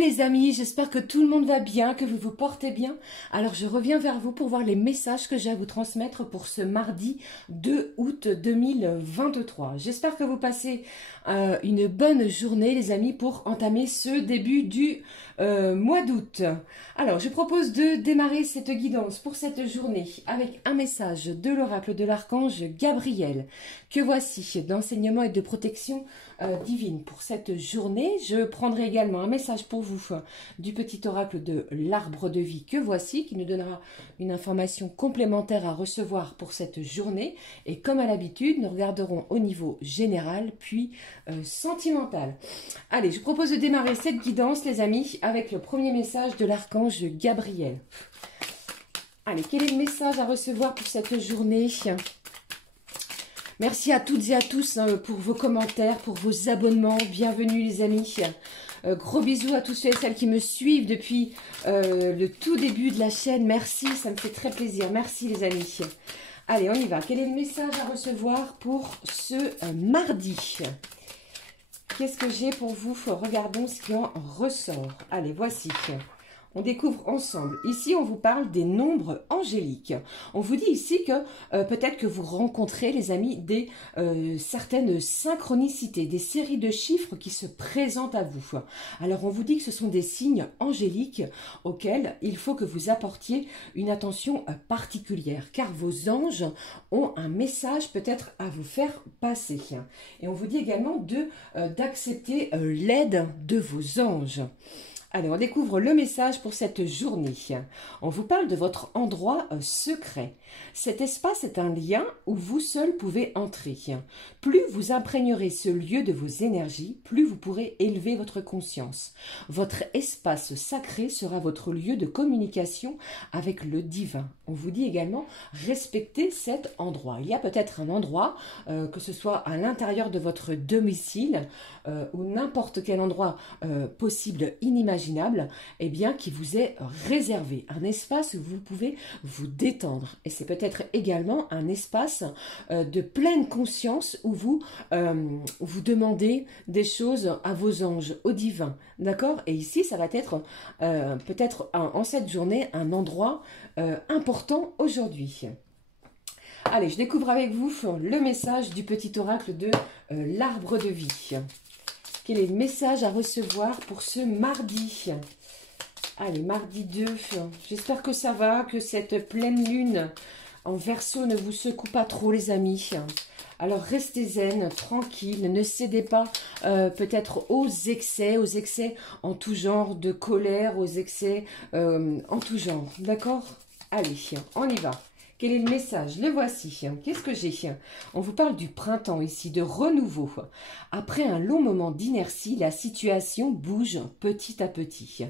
les amis, j'espère que tout le monde va bien, que vous vous portez bien. Alors je reviens vers vous pour voir les messages que j'ai à vous transmettre pour ce mardi 2 août 2023. J'espère que vous passez une bonne journée les amis pour entamer ce début du mois d'août. Alors je propose de démarrer cette guidance pour cette journée avec un message de l'oracle de l'archange Gabriel que voici d'enseignement et de protection divine pour cette journée. Je prendrai également un message pour vous du petit oracle de l'arbre de vie que voici, qui nous donnera une information complémentaire à recevoir pour cette journée. Et comme à l'habitude, nous regarderons au niveau général puis sentimental. Allez, je propose de démarrer cette guidance les amis avec le premier message de l'archange Gabriel. Allez, quel est le message à recevoir pour cette journée ? Merci à toutes et à tous pour vos commentaires, pour vos abonnements. Bienvenue les amis. Gros bisous à tous ceux et celles qui me suivent depuis le tout début de la chaîne. Merci, ça me fait très plaisir. Merci les amis. Allez, on y va. Quel est le message à recevoir pour ce mardi ? Qu'est-ce que j'ai pour vous ? Regardons ce qui en ressort. Allez, voici. On découvre ensemble. Ici, on vous parle des nombres angéliques. On vous dit ici que peut-être que vous rencontrez, les amis, des certaines synchronicités, des séries de chiffres qui se présentent à vous. Alors, on vous dit que ce sont des signes angéliques auxquels il faut que vous apportiez une attention particulière, car vos anges ont un message peut-être à vous faire passer. Et on vous dit également d'accepter l'aide de vos anges. Allez, on découvre le message pour cette journée. On vous parle de votre endroit secret. Cet espace est un lien où vous seul pouvez entrer. Plus vous imprégnerez ce lieu de vos énergies, plus vous pourrez élever votre conscience. Votre espace sacré sera votre lieu de communication avec le divin. On vous dit également respectez cet endroit. Il y a peut-être un endroit, que ce soit à l'intérieur de votre domicile ou n'importe quel endroit possible, inimaginable, eh bien, qui vous est réservé. Un espace où vous pouvez vous détendre. Et c'est peut-être également un espace de pleine conscience où vous demandez des choses à vos anges, au divin. D'accord ? Et ici, ça va être peut-être en cette journée un endroit important aujourd'hui. Allez, je découvre avec vous le message du petit oracle de l'arbre de vie. Quel est le message à recevoir pour ce mardi ? Allez, mardi 2. J'espère que ça va, que cette pleine lune en Verseau ne vous secoue pas trop, les amis. Alors, restez zen, tranquille, ne cédez pas peut-être aux excès en tout genre, de colère, aux excès en tout genre. D'accord ? Allez, on y va. Quel est le message? Le voici. Qu'est-ce que j'ai? On vous parle du printemps ici, de renouveau. Après un long moment d'inertie, la situation bouge petit à petit.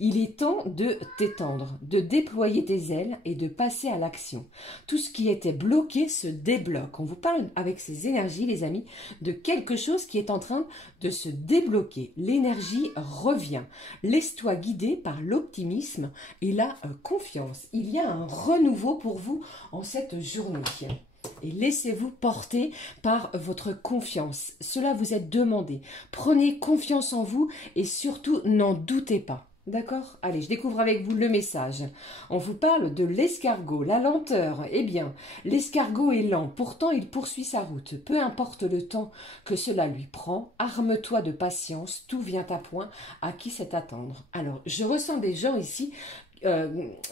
Il est temps de t'étendre, de déployer tes ailes et de passer à l'action. Tout ce qui était bloqué se débloque. On vous parle avec ces énergies, les amis, de quelque chose qui est en train de se débloquer. L'énergie revient. Laisse-toi guider par l'optimisme et la confiance. Il y a un renouveau pour vous en cette journée. Et laissez-vous porter par votre confiance. Cela vous est demandé. Prenez confiance en vous et surtout n'en doutez pas. D'accord? Allez, je découvre avec vous le message. On vous parle de l'escargot, la lenteur. Eh bien, l'escargot est lent, pourtant il poursuit sa route. Peu importe le temps que cela lui prend, arme-toi de patience, tout vient à point, à qui sait attendre. Alors, je ressens des gens ici.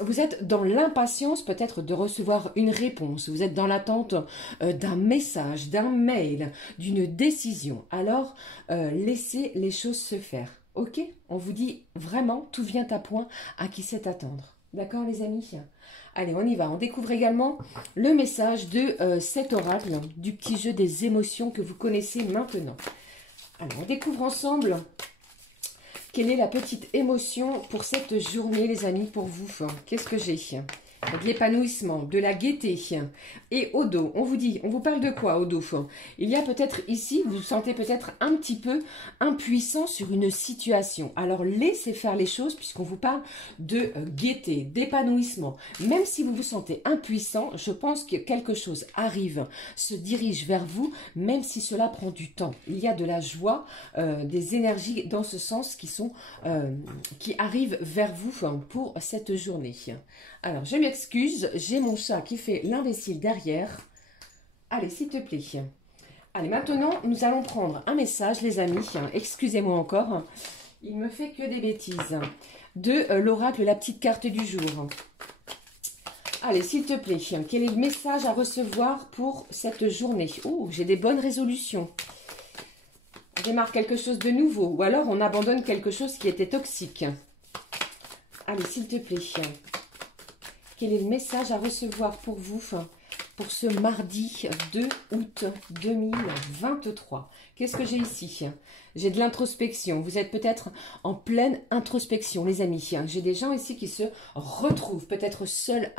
Vous êtes dans l'impatience peut-être de recevoir une réponse, vous êtes dans l'attente d'un message, d'un mail, d'une décision. Alors, laissez les choses se faire, ok? On vous dit vraiment, tout vient à point, à qui sait attendre. D'accord les amis? Allez, on y va. On découvre également le message de cet oracle, du petit jeu des émotions que vous connaissez maintenant. Alors, on découvre ensemble... Quelle est la petite émotion pour cette journée, les amis, pour vous? Qu'est-ce que j'ai? de l'épanouissement, de la gaieté. Et au dos, on vous dit, on vous parle de quoi au dos? Il y a peut-être ici, vous vous sentez peut-être un petit peu impuissant sur une situation. Alors laissez faire les choses puisqu'on vous parle de gaieté, d'épanouissement. Même si vous vous sentez impuissant, je pense que quelque chose arrive, se dirige vers vous, même si cela prend du temps. Il y a de la joie, des énergies dans ce sens qui arrivent vers vous pour cette journée. Alors, je m'excuse, j'ai mon chat qui fait l'imbécile derrière. Allez, s'il te plaît. Allez, maintenant, nous allons prendre un message, les amis. Excusez-moi encore. Il me fait que des bêtises. De l'oracle, la petite carte du jour. Allez, s'il te plaît, quel est le message à recevoir pour cette journée? Oh, j'ai des bonnes résolutions. On démarre quelque chose de nouveau. Ou alors, on abandonne quelque chose qui était toxique. Allez, s'il te plaît. Quel est le message à recevoir pour vous pour ce mardi 2 août 2023? Qu'est-ce que j'ai ici? J'ai de l'introspection. Vous êtes peut-être en pleine introspection, les amis. J'ai des gens ici qui se retrouvent peut-être seuls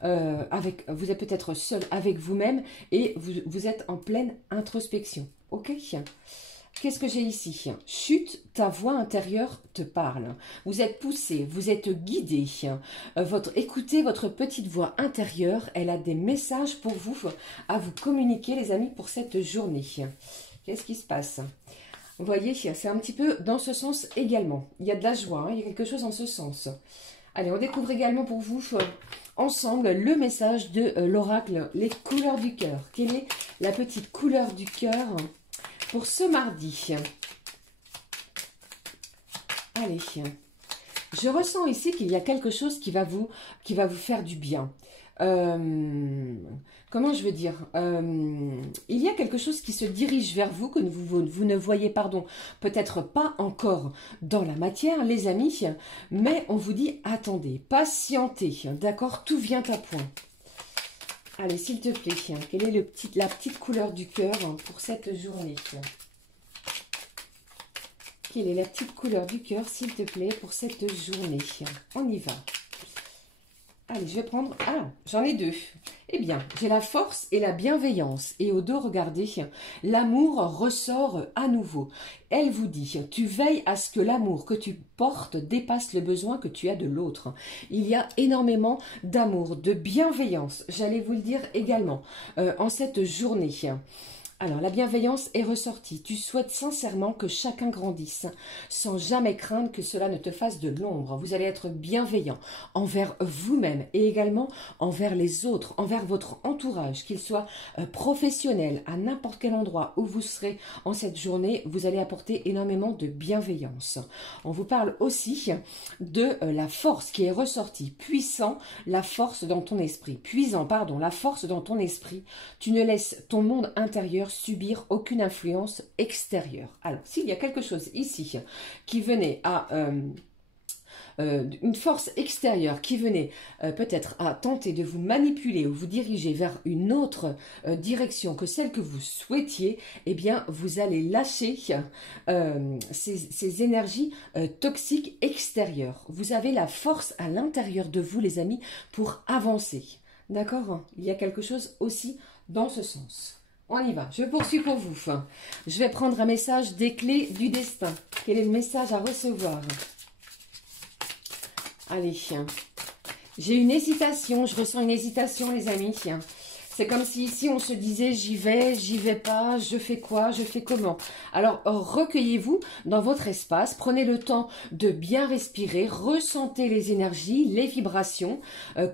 vous êtes peut-être seul avec vous-même et vous êtes en pleine introspection. Ok? Qu'est-ce que j'ai ici? Chut, ta voix intérieure te parle. Vous êtes poussé, vous êtes guidé. Écoutez votre petite voix intérieure. Elle a des messages pour vous, à vous communiquer, les amis, pour cette journée. Qu'est-ce qui se passe? Vous voyez, c'est un petit peu dans ce sens également. Il y a de la joie, il y a quelque chose en ce sens. Allez, on découvre également pour vous, ensemble, le message de l'oracle, les couleurs du cœur. Quelle est la petite couleur du cœur pour ce mardi? Allez, je ressens ici qu'il y a quelque chose qui va vous faire du bien. Comment je veux dire, il y a quelque chose qui se dirige vers vous que vous ne voyez, peut-être pas encore dans la matière, les amis, mais on vous dit, attendez, patientez, d'accord, tout vient à point. Allez, s'il te plaît, quelle est la petite couleur du cœur pour cette journée? Quelle est la petite couleur du cœur, s'il te plaît, pour cette journée? On y va. Allez, je vais prendre... Ah, j'en ai deux. Eh bien, j'ai la force et la bienveillance. Et au dos, regardez, l'amour ressort à nouveau. Elle vous dit, tu veilles à ce que l'amour que tu portes dépasse le besoin que tu as de l'autre. Il y a énormément d'amour, de bienveillance, j'allais vous le dire également, en cette journée. Alors, la bienveillance est ressortie. Tu souhaites sincèrement que chacun grandisse, sans jamais craindre que cela ne te fasse de l'ombre. Vous allez être bienveillant envers vous-même et également envers les autres, envers votre entourage, qu'il soit professionnel, à n'importe quel endroit où vous serez en cette journée, vous allez apporter énormément de bienveillance. On vous parle aussi de la force qui est ressortie, puissant, la force dans ton esprit, puisant, pardon, la force dans ton esprit. Tu ne laisses ton monde intérieur subir aucune influence extérieure. Alors, s'il y a quelque chose ici qui venait à... une force extérieure qui venait peut-être à tenter de vous manipuler ou vous diriger vers une autre direction que celle que vous souhaitiez, eh bien, vous allez lâcher ces énergies toxiques extérieures. Vous avez la force à l'intérieur de vous, les amis, pour avancer. D'accord? Il y a quelque chose aussi dans ce sens. On y va, je poursuis pour vous. Je vais prendre un message des clés du destin. Quel est le message à recevoir? Allez, j'ai une hésitation, je ressens une hésitation, les amis. C'est comme si ici on se disait j'y vais pas, je fais quoi, je fais comment. Alors recueillez-vous dans votre espace, prenez le temps de bien respirer, ressentez les énergies, les vibrations,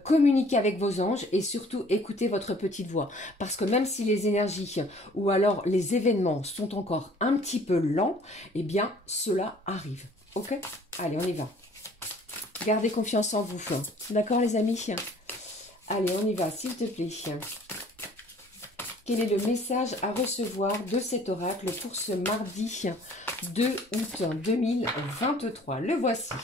communiquez avec vos anges et surtout écoutez votre petite voix. Parce que même si les énergies ou alors les événements sont encore un petit peu lents, eh bien cela arrive. Ok? Allez, on y va. Gardez confiance en vous. D'accord, les amis? Allez, on y va, s'il te plaît. Quel est le message à recevoir de cet oracle pour ce mardi 2 août 2023. Le voici.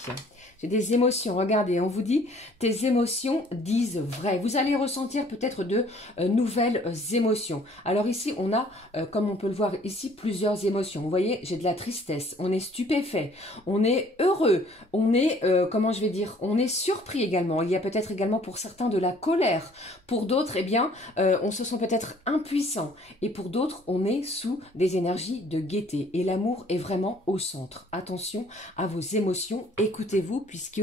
J'ai des émotions. Regardez, on vous dit, tes émotions disent vrai. Vous allez ressentir peut-être de nouvelles émotions. Alors ici, on a, comme on peut le voir ici, plusieurs émotions. Vous voyez, j'ai de la tristesse. On est stupéfait. On est heureux. On est, comment je vais dire, on est surpris également. Il y a peut-être également pour certains de la colère. Pour d'autres, eh bien, on se sent peut-être impuissant. Et pour d'autres, on est sous des énergies de gaieté. Et l'amour est vraiment au centre. Attention à vos émotions. Écoutez-vous, puisque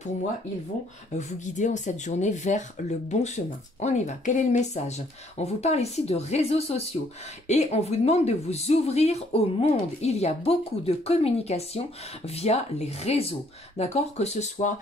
pour moi, ils vont vous guider en cette journée vers le bon chemin. On y va. Quel est le message? On vous parle ici de réseaux sociaux et on vous demande de vous ouvrir au monde. Il y a beaucoup de communication via les réseaux, d'accord? Que ce soit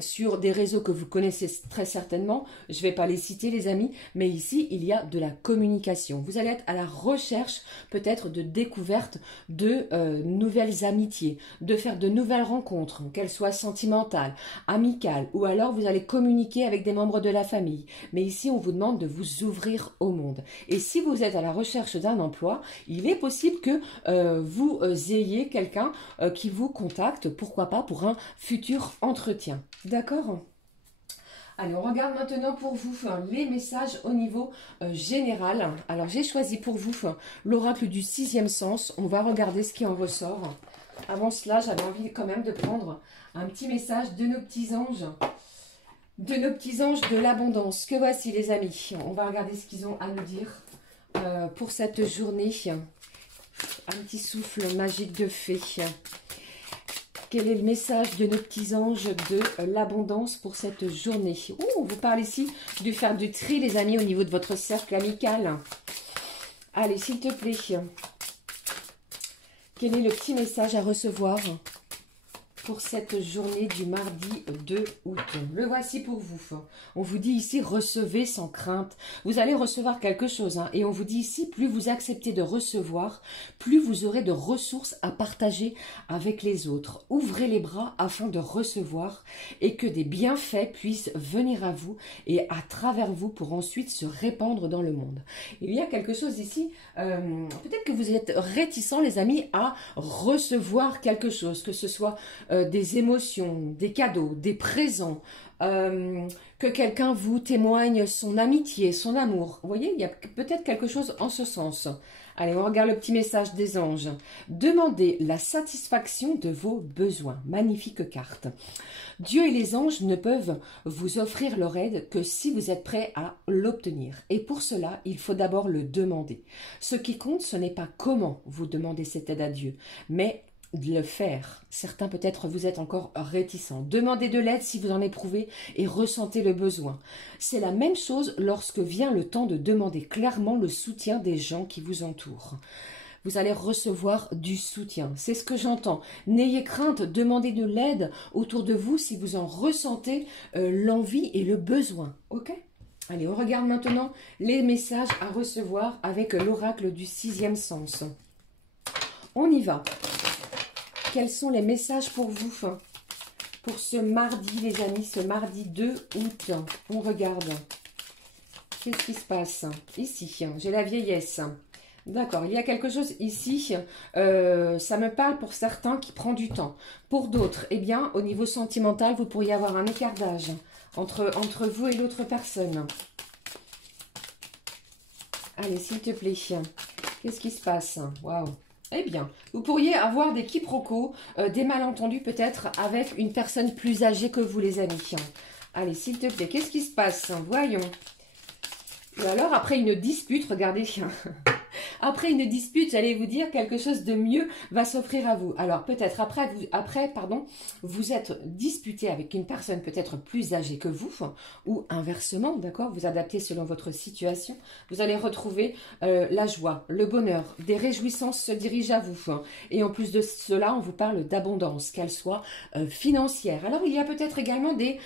sur des réseaux que vous connaissez très certainement, je ne vais pas les citer les amis, mais ici, il y a de la communication. Vous allez être à la recherche peut-être de découverte de nouvelles amitiés, de faire de nouvelles rencontres, qu'elles soient sentimentales, amicales, ou alors vous allez communiquer avec des membres de la famille. Mais ici, on vous demande de vous ouvrir au monde. Et si vous êtes à la recherche d'un emploi, il est possible que vous ayez quelqu'un qui vous contacte, pourquoi pas, pour un futur entretien. D'accord ? Allez, on regarde maintenant pour vous les messages au niveau général. Alors, j'ai choisi pour vous l'oracle du sixième sens. On va regarder ce qui en ressort. Avant cela, j'avais envie quand même de prendre un petit message de nos petits anges. De nos petits anges de l'abondance. Que voici les amis. On va regarder ce qu'ils ont à nous dire pour cette journée. Un petit souffle magique de fée. Quel est le message de nos petits anges de l'abondance pour cette journée? On vous parle ici de faire du tri les amis au niveau de votre cercle amical. Allez, s'il te plaît. Quel est le petit message à recevoir pour cette journée du mardi 2 août? Le voici pour vous. On vous dit ici, recevez sans crainte. Vous allez recevoir quelque chose. Et on vous dit ici, plus vous acceptez de recevoir, plus vous aurez de ressources à partager avec les autres. Ouvrez les bras afin de recevoir et que des bienfaits puissent venir à vous et à travers vous pour ensuite se répandre dans le monde. Il y a quelque chose ici, peut-être que vous êtes réticents les amis à recevoir quelque chose, que ce soit des émotions, des cadeaux, des présents, que quelqu'un vous témoigne son amitié, son amour. Vous voyez, il y a peut-être quelque chose en ce sens. Allez, on regarde le petit message des anges. Demandez la satisfaction de vos besoins. Magnifique carte. Dieu et les anges ne peuvent vous offrir leur aide que si vous êtes prêt à l'obtenir. Et pour cela, il faut d'abord le demander. Ce qui compte, ce n'est pas comment vous demandez cette aide à Dieu, mais de le faire. Certains peut-être vous êtes encore réticents. Demandez de l'aide si vous en éprouvez et ressentez le besoin. C'est la même chose lorsque vient le temps de demander clairement le soutien des gens qui vous entourent. Vous allez recevoir du soutien. C'est ce que j'entends. N'ayez crainte, demandez de l'aide autour de vous si vous en ressentez l'envie et le besoin. Ok ? Allez, on regarde maintenant les messages à recevoir avec l'oracle du sixième sens. On y va. Quels sont les messages pour vous pour ce mardi, les amis, ce mardi 2 août? On regarde. Qu'est-ce qui se passe? Ici, j'ai la vieillesse. D'accord, il y a quelque chose ici, ça me parle pour certains qui prend du temps. Pour d'autres, eh bien, au niveau sentimental, vous pourriez avoir un écart d'âge entre vous et l'autre personne. Allez, s'il te plaît, qu'est-ce qui se passe? Waouh! Eh bien, vous pourriez avoir des quiproquos, des malentendus peut-être avec une personne plus âgée que vous les amis. Allez, s'il te plaît, qu'est-ce qui se passe? Voyons. Et alors, après une dispute, regardez, après une dispute, j'allais vous dire, quelque chose de mieux va s'offrir à vous. Alors, peut-être après, vous êtes disputé avec une personne peut-être plus âgée que vous, ou inversement, d'accord? Vous adaptez selon votre situation. Vous allez retrouver la joie, le bonheur, des réjouissances se dirigent à vous. Et en plus de cela, on vous parle d'abondance, qu'elle soit financière. Alors, il y a peut-être également des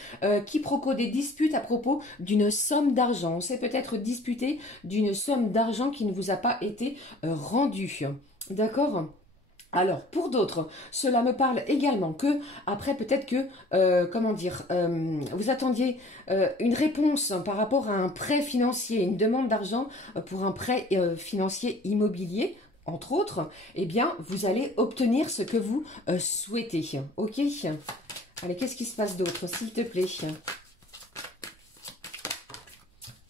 quiproquos, des disputes à propos d'une somme d'argent. On s'est peut-être disputé d'une somme d'argent qui ne vous a pas été rendu. D'accord? Alors, pour d'autres, cela me parle également que, après, peut-être que, comment dire, vous attendiez une réponse par rapport à un prêt financier, une demande d'argent pour un prêt financier immobilier. entre autres, eh bien, vous allez obtenir ce que vous souhaitez. Ok? Allez, qu'est-ce qui se passe d'autre, s'il te plaît?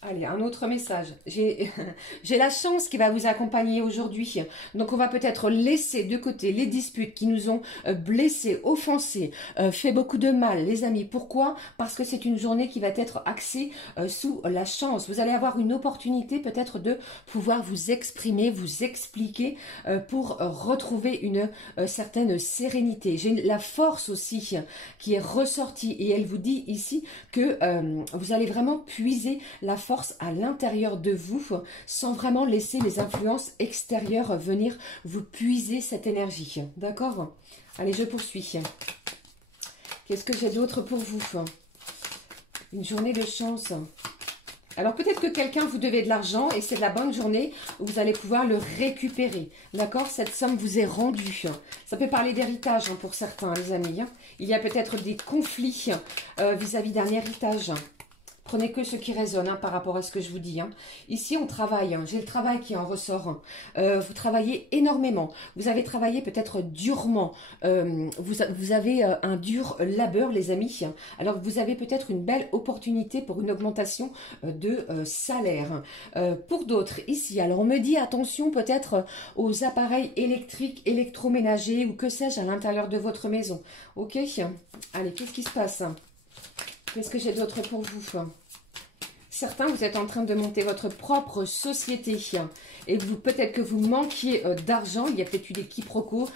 Allez, un autre message. J'ai la chance qui va vous accompagner aujourd'hui. Donc, on va peut-être laisser de côté les disputes qui nous ont blessés, offensés, fait beaucoup de mal, les amis. Pourquoi? Parce que c'est une journée qui va être axée sous la chance. Vous allez avoir une opportunité peut-être de pouvoir vous exprimer, vous expliquer pour retrouver une certaine sérénité. J'ai la force aussi qui est ressortie et elle vous dit ici que vous allez vraiment puiser la force à l'intérieur de vous sans vraiment laisser les influences extérieures venir vous puiser cette énergie. D'accord? Allez, je poursuis. Qu'est-ce que j'ai d'autre pour vous? Une journée de chance. Alors peut-être que quelqu'un vous devait de l'argent et c'est de la bonne journée où vous allez pouvoir le récupérer. D'accord? Cette somme vous est rendue. Ça peut parler d'héritage pour certains, les amis. Il y a peut-être des conflits vis-à-vis d'un héritage. Prenez que ce qui résonne par rapport à ce que je vous dis. Ici, on travaille. J'ai le travail qui en ressort. Vous travaillez énormément. Vous avez travaillé peut-être durement. Vous avez un dur labeur, les amis. Alors, vous avez peut-être une belle opportunité pour une augmentation de salaire. Pour d'autres, ici, alors on me dit attention peut-être aux appareils électriques, électroménagers ou que sais-je à l'intérieur de votre maison. Ok? Allez, qu'est-ce qui se passe? Qu'est-ce que j'ai d'autre pour vous? Certains, vous êtes en train de monter votre propre société et peut-être que vous manquiez d'argent, il y a peut-être eu des quiproquos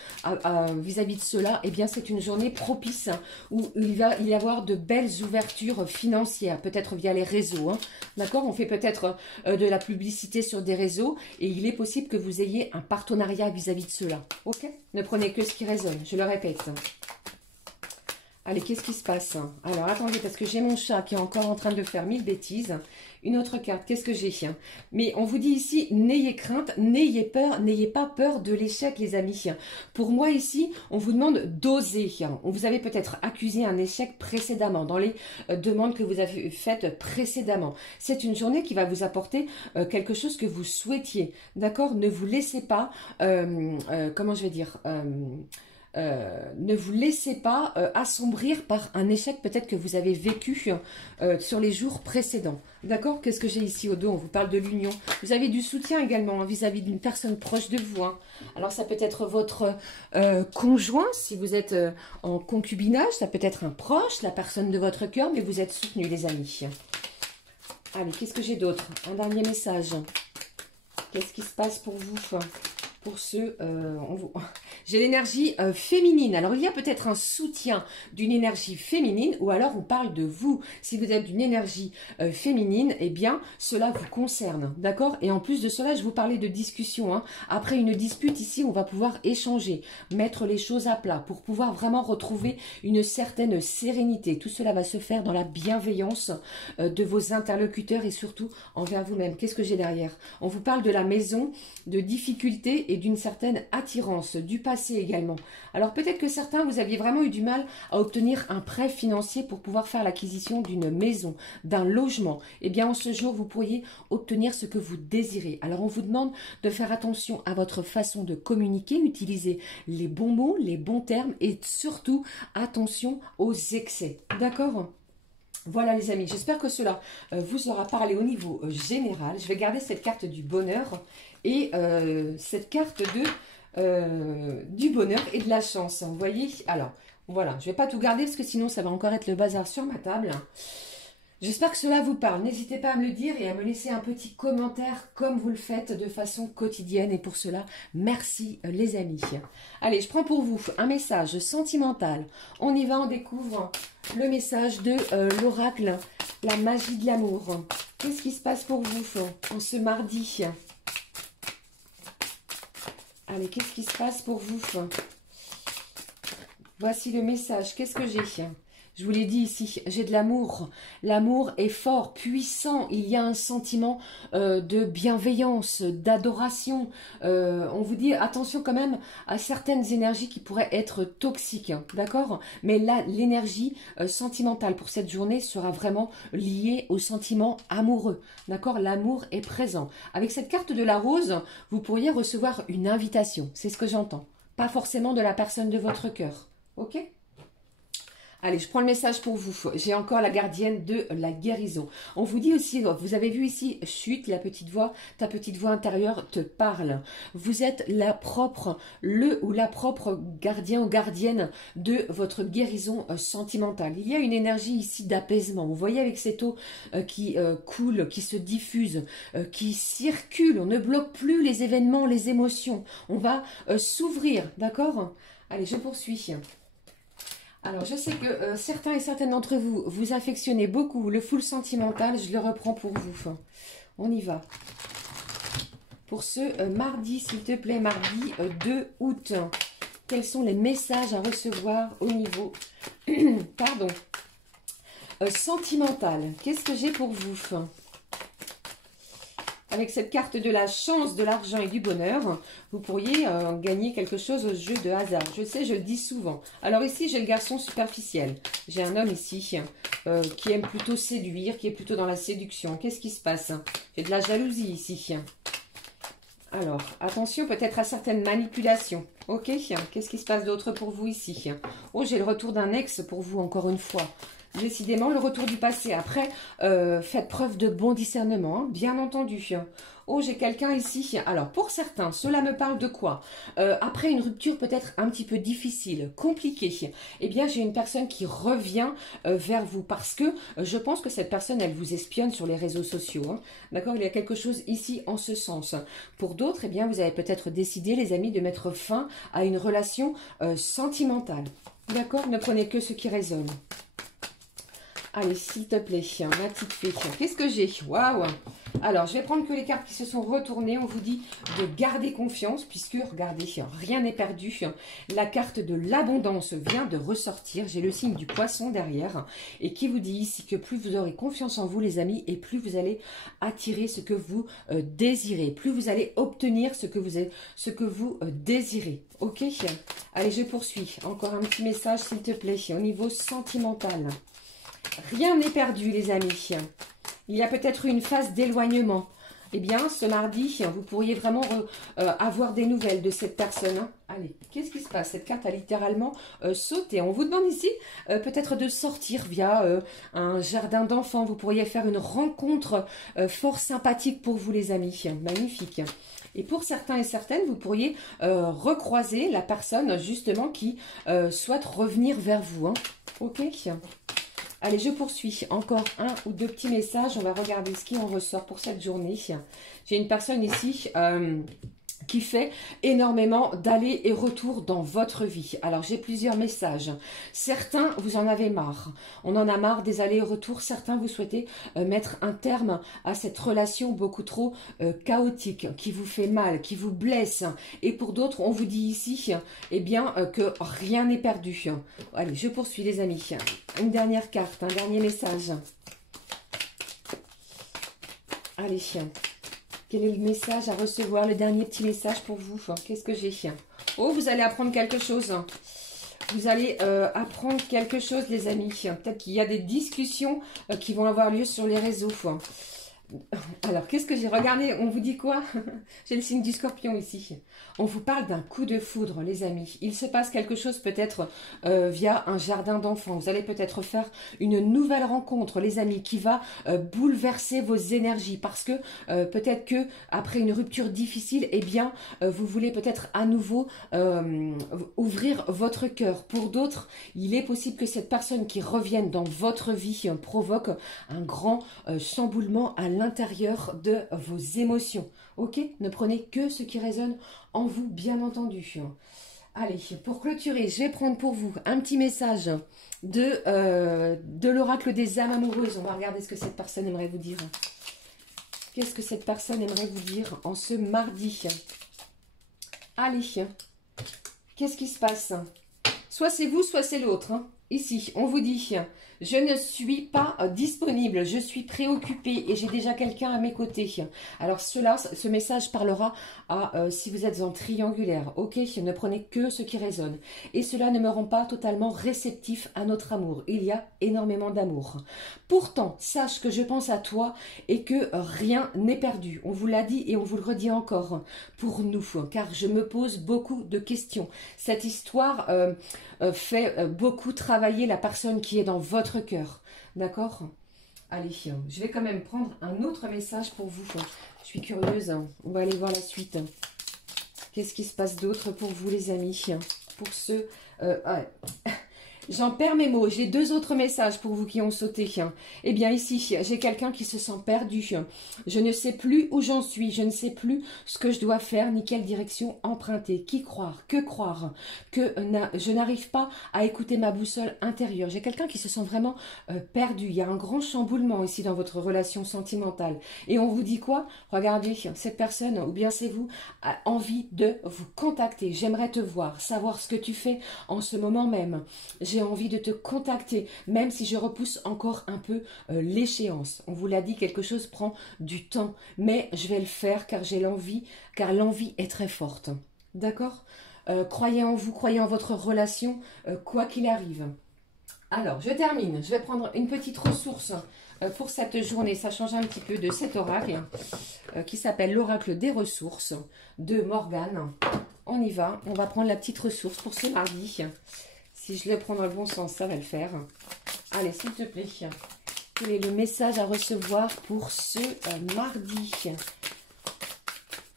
vis-à-vis de cela. Eh bien, c'est une journée propice où il va y avoir de belles ouvertures financières, peut-être via les réseaux. D'accord? On fait peut-être de la publicité sur des réseaux et il est possible que vous ayez un partenariat vis-à-vis de cela. Ok? Ne prenez que ce qui résonne, je le répète. Allez, qu'est-ce qui se passe? Alors, attendez, parce que j'ai mon chat qui est encore en train de faire 1000 bêtises. Une autre carte, qu'est-ce que j'ai? Mais on vous dit ici, n'ayez crainte, n'ayez peur, n'ayez pas peur de l'échec, les amis. Pour moi, ici, on vous demande d'oser. On vous avait peut-être accusé un échec précédemment, dans les demandes que vous avez faites précédemment. C'est une journée qui va vous apporter quelque chose que vous souhaitiez. D'accord? Ne vous laissez pas, comment je vais dire... ne vous laissez pas assombrir par un échec peut-être que vous avez vécu sur les jours précédents. D'accord? Qu'est-ce que j'ai ici au dos? On vous parle de l'union. Vous avez du soutien également vis-à-vis d'une personne proche de vous. Alors ça peut être votre conjoint si vous êtes en concubinage. Ça peut être un proche, la personne de votre cœur, mais vous êtes soutenu, les amis. Allez, qu'est-ce que j'ai d'autre? Un dernier message. Qu'est-ce qui se passe pour vous? Pour ceux, j'ai l'énergie féminine. Alors, il y a peut-être un soutien d'une énergie féminine ou alors on parle de vous. Si vous êtes d'une énergie féminine, eh bien, cela vous concerne. D'accord? Et en plus de cela, je vous parlais de discussion. Après une dispute, ici, on va pouvoir échanger, mettre les choses à plat pour pouvoir vraiment retrouver une certaine sérénité. Tout cela va se faire dans la bienveillance de vos interlocuteurs et surtout envers vous-même. Qu'est-ce que j'ai derrière? On vous parle de la maison, de difficultés et d'une certaine attirance, du passé également. Alors peut-être que certains, vous aviez vraiment eu du mal à obtenir un prêt financier pour pouvoir faire l'acquisition d'une maison, d'un logement. Eh bien en ce jour, vous pourriez obtenir ce que vous désirez. Alors on vous demande de faire attention à votre façon de communiquer, utiliser les bons mots, les bons termes et surtout attention aux excès. D'accord ? Voilà les amis, j'espère que cela vous aura parlé au niveau général. Je vais garder cette carte du bonheur et cette carte du bonheur et de la chance. Vous voyez? Alors, voilà, je ne vais pas tout garder parce que sinon ça va encore être le bazar sur ma table. J'espère que cela vous parle. N'hésitez pas à me le dire et à me laisser un petit commentaire comme vous le faites de façon quotidienne. Et pour cela, merci les amis. Allez, je prends pour vous un message sentimental. On y va, on découvre le message de l'oracle, la magie de l'amour. Qu'est-ce qui se passe pour vous en ce mardi? Allez, qu'est-ce qui se passe pour vous? Voici le message. Qu'est-ce que j'ai? Je vous l'ai dit ici, j'ai de l'amour. L'amour est fort, puissant. Il y a un sentiment de bienveillance, d'adoration. On vous dit attention quand même à certaines énergies qui pourraient être toxiques, hein, d'accord? Mais là, l'énergie sentimentale pour cette journée sera vraiment liée au sentiment amoureux, d'accord? L'amour est présent. Avec cette carte de la rose, vous pourriez recevoir une invitation. C'est ce que j'entends. Pas forcément de la personne de votre cœur, ok? Allez, je prends le message pour vous. J'ai encore la gardienne de la guérison. On vous dit aussi, vous avez vu ici, chut, la petite voix, ta petite voix intérieure te parle. Vous êtes la propre, le ou la propre gardien ou gardienne de votre guérison sentimentale. Il y a une énergie ici d'apaisement. Vous voyez avec cette eau qui coule, qui se diffuse, qui circule. On ne bloque plus les événements, les émotions. On va s'ouvrir, d'accord? Allez, je poursuis. Alors, je sais que certains et certaines d'entre vous, vous affectionnez beaucoup le full sentimental. Je le reprends pour vous. On y va. Pour ce mardi, s'il te plaît, mardi 2 août. Quels sont les messages à recevoir au niveau pardon, sentimental? Qu'est-ce que j'ai pour vous? Avec cette carte de la chance, de l'argent et du bonheur, vous pourriez gagner quelque chose au jeu de hasard. Je sais, je le dis souvent. Alors ici, j'ai le garçon superficiel. J'ai un homme ici qui aime plutôt séduire, qui est plutôt dans la séduction. Qu'est-ce qui se passe? J'ai de la jalousie ici. Alors, attention peut-être à certaines manipulations. Ok, qu'est-ce qui se passe d'autre pour vous ici? Oh, j'ai le retour d'un ex pour vous encore une fois. Décidément, le retour du passé. Après, faites preuve de bon discernement, hein, bien entendu. Oh, j'ai quelqu'un ici. Alors, pour certains, cela me parle de quoi? Après une rupture peut-être un petit peu difficile, compliquée, eh bien, j'ai une personne qui revient vers vous parce que je pense que cette personne, elle vous espionne sur les réseaux sociaux. Hein. D'accord? Il y a quelque chose ici en ce sens. Pour d'autres, eh bien, vous avez peut-être décidé, les amis, de mettre fin à une relation sentimentale. D'accord? Ne prenez que ce qui résonne. Allez, s'il te plaît, ma petite fée. Qu'est-ce que j'ai? Waouh! Alors, je vais prendre que les cartes qui se sont retournées. On vous dit de garder confiance, puisque, regardez, rien n'est perdu. La carte de l'abondance vient de ressortir. J'ai le signe du poisson derrière. Et qui vous dit ici que plus vous aurez confiance en vous, les amis, et plus vous allez attirer ce que vous désirez. Plus vous allez obtenir ce que vous désirez. Ok? Allez, je poursuis. Encore un petit message, s'il te plaît, au niveau sentimental. Rien n'est perdu, les amis. Il y a peut-être une phase d'éloignement. Eh bien, ce mardi, vous pourriez vraiment avoir des nouvelles de cette personne. Hein. Allez, qu'est-ce qui se passe? Cette carte a littéralement sauté. On vous demande ici peut-être de sortir via un jardin d'enfants. Vous pourriez faire une rencontre fort sympathique pour vous, les amis. Magnifique. Et pour certains et certaines, vous pourriez recroiser la personne justement qui souhaite revenir vers vous. Hein. Ok. Allez, je poursuis. Encore un ou deux petits messages. On va regarder ce qui en ressort pour cette journée. J'ai une personne ici qui fait énormément d'allers et retours dans votre vie. Alors, j'ai plusieurs messages. Certains, vous en avez marre. On en a marre des allers et retours. Certains, vous souhaitez mettre un terme à cette relation beaucoup trop chaotique, qui vous fait mal, qui vous blesse. Et pour d'autres, on vous dit ici, eh bien, que rien n'est perdu. Allez, je poursuis, les amis. Une dernière carte, un dernier message. Allez, quel est le message à recevoir? Le dernier petit message pour vous. Qu'est-ce que j'ai? Oh, vous allez apprendre quelque chose. Vous allez apprendre quelque chose, les amis. Peut-être qu'il y a des discussions qui vont avoir lieu sur les réseaux. Alors, qu'est-ce que j'ai regardé? On vous dit quoi? J'ai le signe du scorpion ici. On vous parle d'un coup de foudre, les amis. Il se passe quelque chose peut-être via un jardin d'enfants. Vous allez peut-être faire une nouvelle rencontre, les amis, qui va bouleverser vos énergies. Parce que peut-être que après une rupture difficile, eh bien, vous voulez peut-être à nouveau ouvrir votre cœur. Pour d'autres, il est possible que cette personne qui revienne dans votre vie provoque un grand chamboulement à l'intérieur de vos émotions. Ok? Ne prenez que ce qui résonne en vous, bien entendu. Allez, pour clôturer, je vais prendre pour vous un petit message de l'oracle des âmes amoureuses. On va regarder ce que cette personne aimerait vous dire. Qu'est-ce que cette personne aimerait vous dire en ce mardi? Allez, qu'est-ce qui se passe? Soit c'est vous, soit c'est l'autre. Hein. Ici, on vous dit, je ne suis pas disponible, je suis préoccupée et j'ai déjà quelqu'un à mes côtés. Alors ce message parlera à si vous êtes en triangulaire, ok? Ne prenez que ce qui résonne. Et cela ne me rend pas totalement réceptif à notre amour. Il y a énormément d'amour. Pourtant, sache que je pense à toi et que rien n'est perdu. On vous l'a dit et on vous le redit encore pour nous, car je me pose beaucoup de questions. Cette histoire fait beaucoup travailler la personne qui est dans votre cœur. D'accord? Allez, je vais quand même prendre un autre message pour vous. Je suis curieuse. On va aller voir la suite. Qu'est-ce qui se passe d'autre pour vous, les amis? Pour ceux... J'en perds mes mots. J'ai deux autres messages pour vous qui ont sauté. Eh bien ici, j'ai quelqu'un qui se sent perdu. Je ne sais plus où j'en suis. Je ne sais plus ce que je dois faire ni quelle direction emprunter. Qui croire? Que croire? Que je n'arrive pas à écouter ma boussole intérieure. J'ai quelqu'un qui se sent vraiment perdu. Il y a un grand chamboulement ici dans votre relation sentimentale. Et on vous dit quoi? Regardez, cette personne, ou bien c'est vous, a envie de vous contacter. J'aimerais te voir, savoir ce que tu fais en ce moment même. J'ai envie de te contacter, même si je repousse encore un peu l'échéance. On vous l'a dit, quelque chose prend du temps, mais je vais le faire car j'ai l'envie, car l'envie est très forte. D'accord? Croyez en vous, croyez en votre relation, quoi qu'il arrive. Alors, je termine. Je vais prendre une petite ressource pour cette journée. Ça change un petit peu de cet oracle qui s'appelle l'oracle des ressources de Morgane. On y va. On va prendre la petite ressource pour ce mardi. Si je le prends dans le bon sens, ça va le faire. Allez, s'il te plaît. Quel est le message à recevoir pour ce mardi?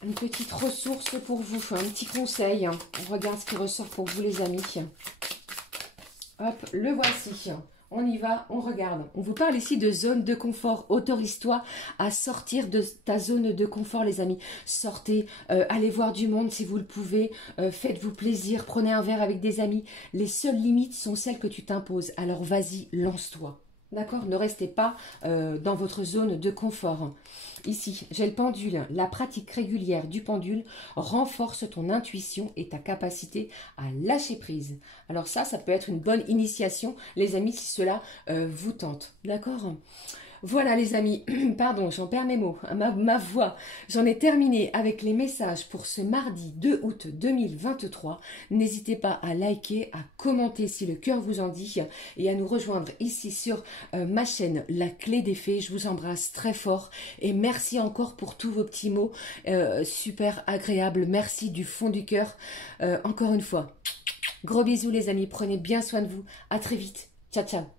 Une petite ressource pour vous, un petit conseil. On regarde ce qui ressort pour vous, les amis. Hop, le voici. On y va, on regarde. On vous parle ici de zone de confort. Autorise-toi à sortir de ta zone de confort, les amis. Sortez, allez voir du monde si vous le pouvez. Faites-vous plaisir, prenez un verre avec des amis. Les seules limites sont celles que tu t'imposes. Alors vas-y, lance-toi. D'accord? Ne restez pas dans votre zone de confort. Ici, j'ai le pendule. La pratique régulière du pendule renforce ton intuition et ta capacité à lâcher prise. Alors ça peut être une bonne initiation, les amis, si cela vous tente. D'accord? Voilà les amis, pardon, j'en perds mes mots, ma voix. J'en ai terminé avec les messages pour ce mardi 2 août 2023. N'hésitez pas à liker, à commenter si le cœur vous en dit et à nous rejoindre ici sur ma chaîne La Clé des Fées. Je vous embrasse très fort et merci encore pour tous vos petits mots super agréables. Merci du fond du cœur. Encore une fois, gros bisous les amis, prenez bien soin de vous. À très vite. Ciao, ciao.